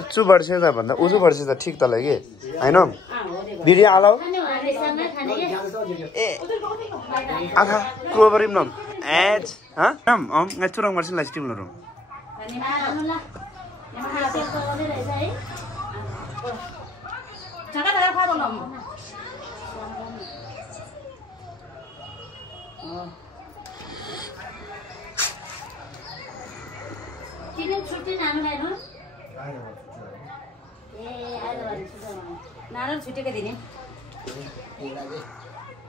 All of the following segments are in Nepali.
उच्चु वर्षे त भन्दा उजु वर्षे त ठिक तलाई के हैन बिरी आलाउ ए आखा क्रोबरिम नम एज ह नम नेचुरल मर्सिन ला स्टिम लरम 잠깐 내가 봐도 너무. 지금 출퇴 나는 거야? 예, 알아. 나는 출퇴가 되네.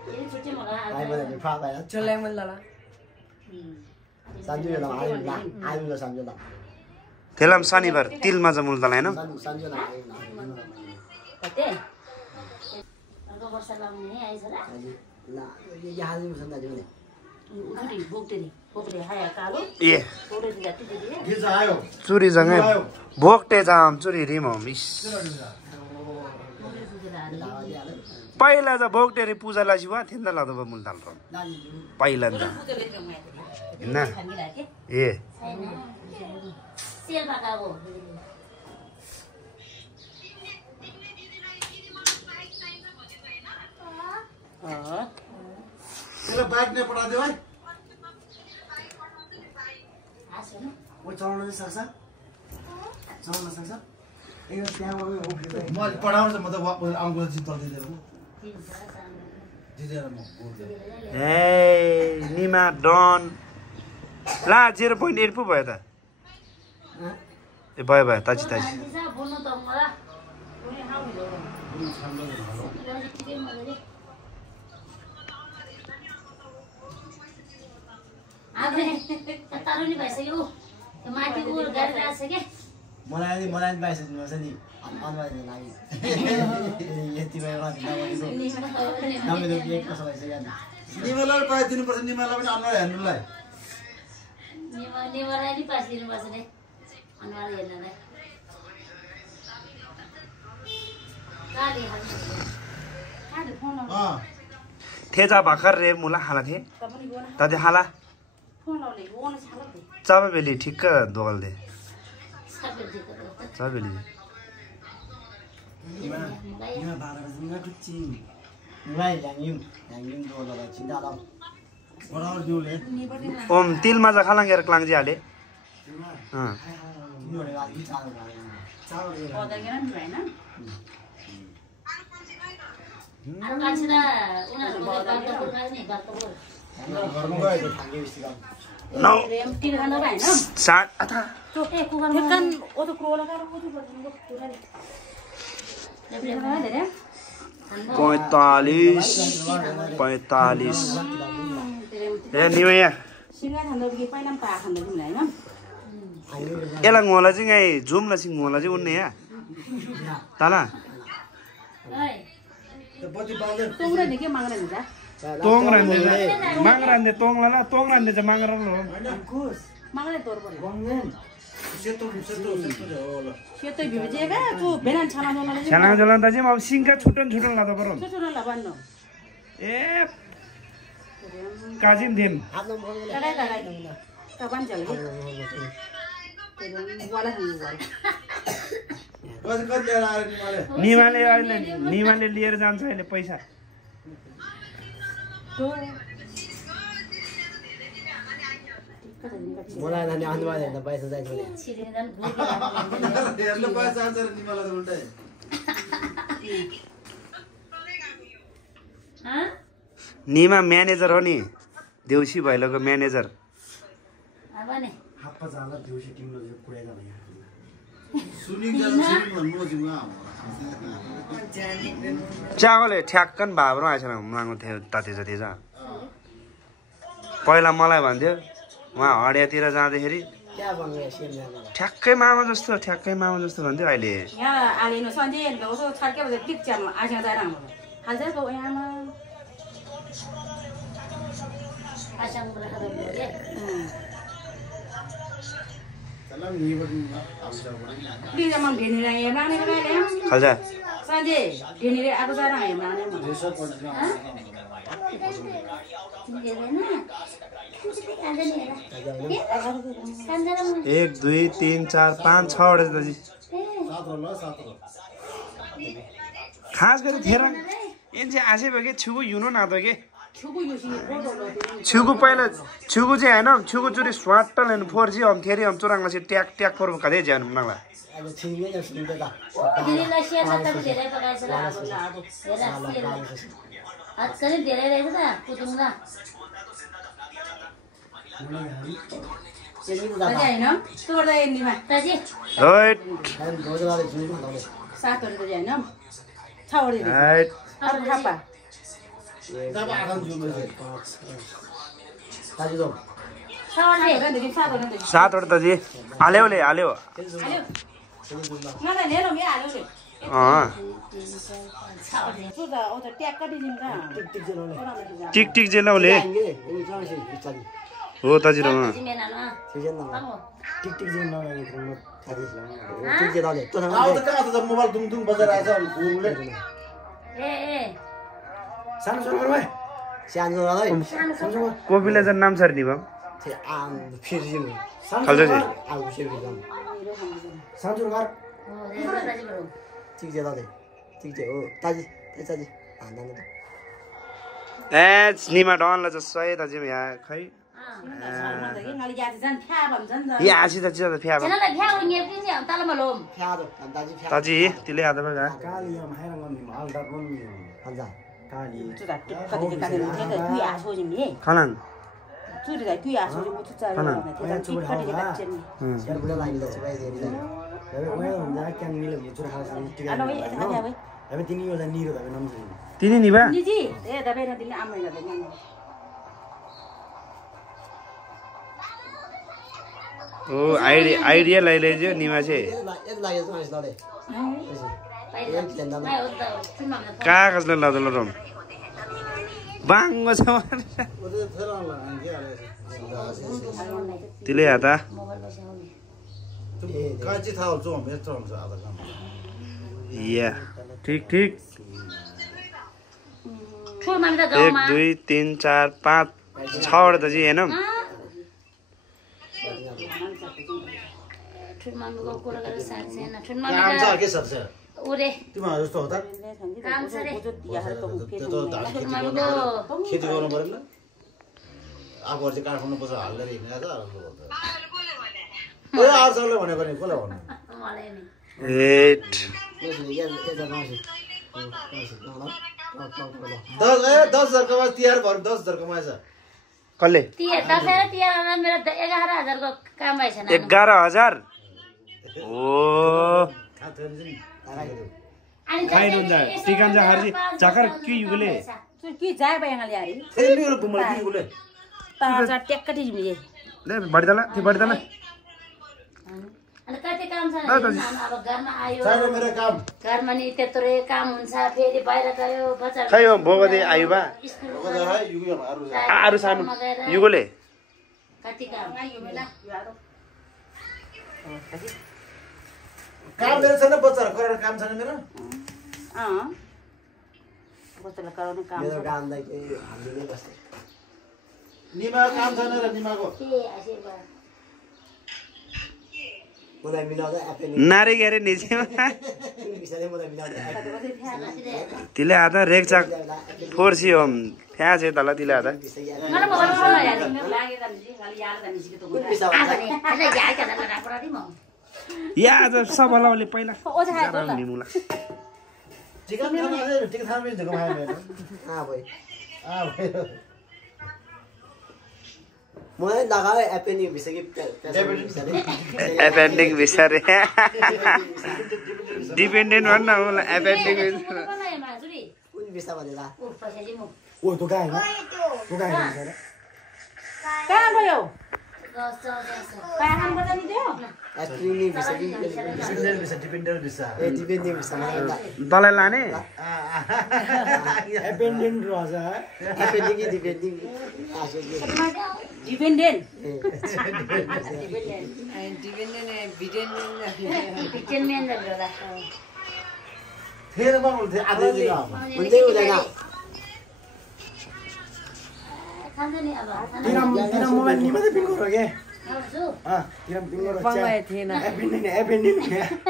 지금 출퇴 뭐가? 아이고, 파봐요. 전략만 나라. 산주라 아이라. 아이라 산주라. तेलम शनिबार तिलमा जमुल्दल हैन 산주라. 어때? अर्को वर्ष लाउने आइछ र? ला यो हाल्नु मुसन दाजुले. उरी बोक्टे हाया कालो. ए बोक्टे जाति दिदी. गिज आयो. चुरी जंगे भोक्टे जाम चुरी रिम मिस पहिला ज भोक्टे रे पूजा लाजी वा थिन्दा लादो ब मुल्दल र पहिला ज हैन ए सेल पाकाबो तेरा बाइक ने पड़ा दे भाई आसन वो चलाउन सक्छ चलाउन सक्छ ए त्यहाँ म पढाउँछ म त आउँको जित्ता दिदैन दिदैन म ए निमा डन ला 0.8 पो भयो त ए भयो ताजी बोल्नु त मलाई उनी हाउलो आबे तारो नि भइसक्यो त्यो माथि उर गाडी राछ के मलाई बाइसक्नु छ नि अनुहारले लागि यति भयो नमिलो एक कसो भइसक्यो निमलले पाइ दिनुपर्छ निमललाई पनि अनुहार हेर्नुलाई निमललाई नि पास दिनुपर्छ नि अनुहार हेर्नलाई गाडी हाल्नु थेजा भाखर रे मुला खाला थे तादे खाला चाबे बेली ठिक्क दोगल दे चाबे बेली निमा 12 बजे न कुची निमाइ ल्याङिम दोला चिन्ता लाउ बराबर दिउले ओम तिल माजा खालांगेर क्लांगजी हाले निओले गाडी चालो पदगेन हैन अरु कान्छिरा उनीहरु बाटो पुर्खाइ नि बाटो पुर घरमा गयो खाङ्गे बिस्ती गाउँ नौ रेम तिर खान र हैन सात अथा तो ए कुकरमा ठेक्कान ओ त क्रोला गारो ओ त बर्दिनको पुरा नि लेब्ले भए धेरै 45 ए निमया सिंगा खान्दा कि पहिला पा खान्दा तिमीले हैन एला ngola चाहिँ गाई जुम न सिङ ngola चाहिँ उन्ने या ताला त बत्ती बाल्दै तोङरा नि के माग्रा नि त तोङ रान्ने माङरान्ने तोङ ला तोङ रान्ने चाहिँ माङरा ल खुस माग्रा तोर पर्यो गङ्गन सेतो होला सेतो भिजेगा तु बेनान छाना जोनाले छाना जलन त चाहिँ अब सिङका छुटन ला बरम छोटो ला भन्नु ए काजिम देम आफ्नो लगाइ त बान चल के वाला खानु वाला कति लिएर आयो निमाले निमाले लिएर जान्छ अहिले पैसा मलाई नानी अनुहार हेर्दा पैसा चाहिन्छ भने छिरिँदैन हेर्नु पैसा आउँछ र निमालाई त उल्टै निमा म्यानेजर हो नि देउसी भैलोको म्यानेजर अब नि हाप्पा जाला देउसी टिमले जो पुरेगा भन्छ च्यागोले ठ्याक्कन भाब्रो आएछ माग्नु थियो ताते जति जा पहिला मलाई भन्थ्यो उहाँ हडियातिर जाँदाखेरि ठ्याक्कै मामा जस्तो भन्थ्यो अहिले यहाँ आलिनु सन्जे उसो छर्के बजे टिक च्याम आजा जाएर हाल्छ को यहाँमा आसँग राखेर बोले Đi ra mong điền này em đang đi đây đấy. Sao vậy? Sao gì? Điền này ăn ra này mà em. Điền này nè. एक दुई तीन चार पाँच छवटा छ दाजु खास गरी थेर एन चाहिँ आशै भयो कि छुगु युनो नातो के छुगु पहिला छुगु चाहिँ होइन छुगु चुरी स्वाटल होइन फोर्जी हम थेरी हम चुराङ्ला चाहिँ ट्याक ट्याक फोर कतै ज्यान नाङ्ला सातवटा दाजु हाल्यो हाल्यो टिक टिक जेलाउले हो दाजु मोबाइल दुङ बजाइरहेछ कोपिला चाहिँ नाम सर नि भयो ए निमा डनलाई चाहिँ सही दाजु यहाँ खै आसी दाजु फ्या दाजु त्यसले आधा भएगा खाना तिनी निभा ओ आइडिया लैलेज्यो निमा चाहिँ कागजले लदल रम बाङ्गो छ त्यसले हाता या ठीक ठीक 1 2 3 4 5 6 वटा जी हेनम उरे तिमीहरु जस्तो हो त काम छ रे खेती गर्नु पर्दैन आफू चाहिँ काठमाडौँ बजार हाल्दै हिँड्ने त ओ आर्सले भनेको नि कसले भन्नु मलाई नि एट 10,000 कमाए तिहार भर 10,000 कमाएछ कसले तिहार मेरो 11,000 को काम भएछ 11,000 ओ खाइन हुन्छ टिकान जा हरजी जाकर के युगले के जाय बयांगले यारी फेरि यो बुमल के युगले ताजा टेक्कटी जिमिए ले बढ्दला ती बढ्दला अनि कति काम छ अब घरमा आयो छैन मेरो काम घरमा नि त्यत्रो काम हुन्छ फेरि बाहिर गयो बजार खै हो भोगदे आयो बा बजार है युगले आरु सानु युगले कति काम आयो मेला काम मेरो छैन बच्चाहरु गरेर काम छैन मेरो बच्चालाई कराउने काम मेरो काम दाइ के हामीले बस्छ निमा काम छैन र निमाको के आशीर्वाद मलाई मिलाउँदा एपेन नारे गरे निचे विषयले मलाई मिलाउँदा तिले आधा रेकचाक फोर्सी होम फ्या छ तल तिले आधा मलाई मोबाइल फोन यार मेरो लागेको नि खाली यार त निस्के त अनि यार के दाला रापरा दि म या आज सबलाले पहिला ओ छ हात ल निमुला चिकन खाना है चिकन खाना में जगह है मेरो भाइ मलाई लगाए एपेनिङ भिसके एपेन्डिङ बिसरे डिपेन्डेन्ट भन्न होला एपेन्डिङ कुन भिसा भनेला ओ पैसा दिमु ओ तो गाय भिसा कहाँ गयो काम गर्दा नि दियो एपेनिङ भिसा डिपेन्डेन्ट भिसा ए डिपेन्डेन्ट भिसा दलाई लाने एपेन्डिङ रज एपेन्डिङ डिपेन्डिङ डिपेन्डेन्ट फेरि म आधे दिन हुँदै हुँदैन तेरा मोबाइल नहीं मतलब पिन करोगे हाँ तेरा पिन करो अच्छा एपेंडिन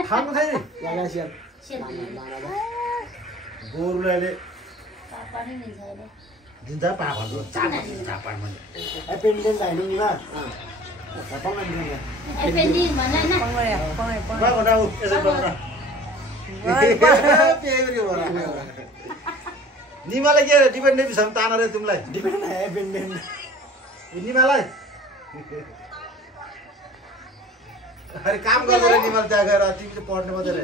खानु छैन लगा सियाल गोरुले दिन्छ पापा एपेंडिन छैन नि बा निमालाई के डिपेन्डेन्ट छ तान रे तिमीलाई डिपेन्डेन्ट निमालाई अरे काम गर्दै निमाल त्यहाँ गएर तिमी चाहिँ पढ्ने मात्रै रे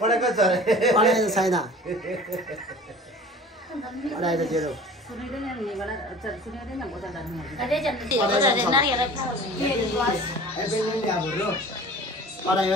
पढेको छ रे पढाइ छैन पढाइ त जेरो पढाइ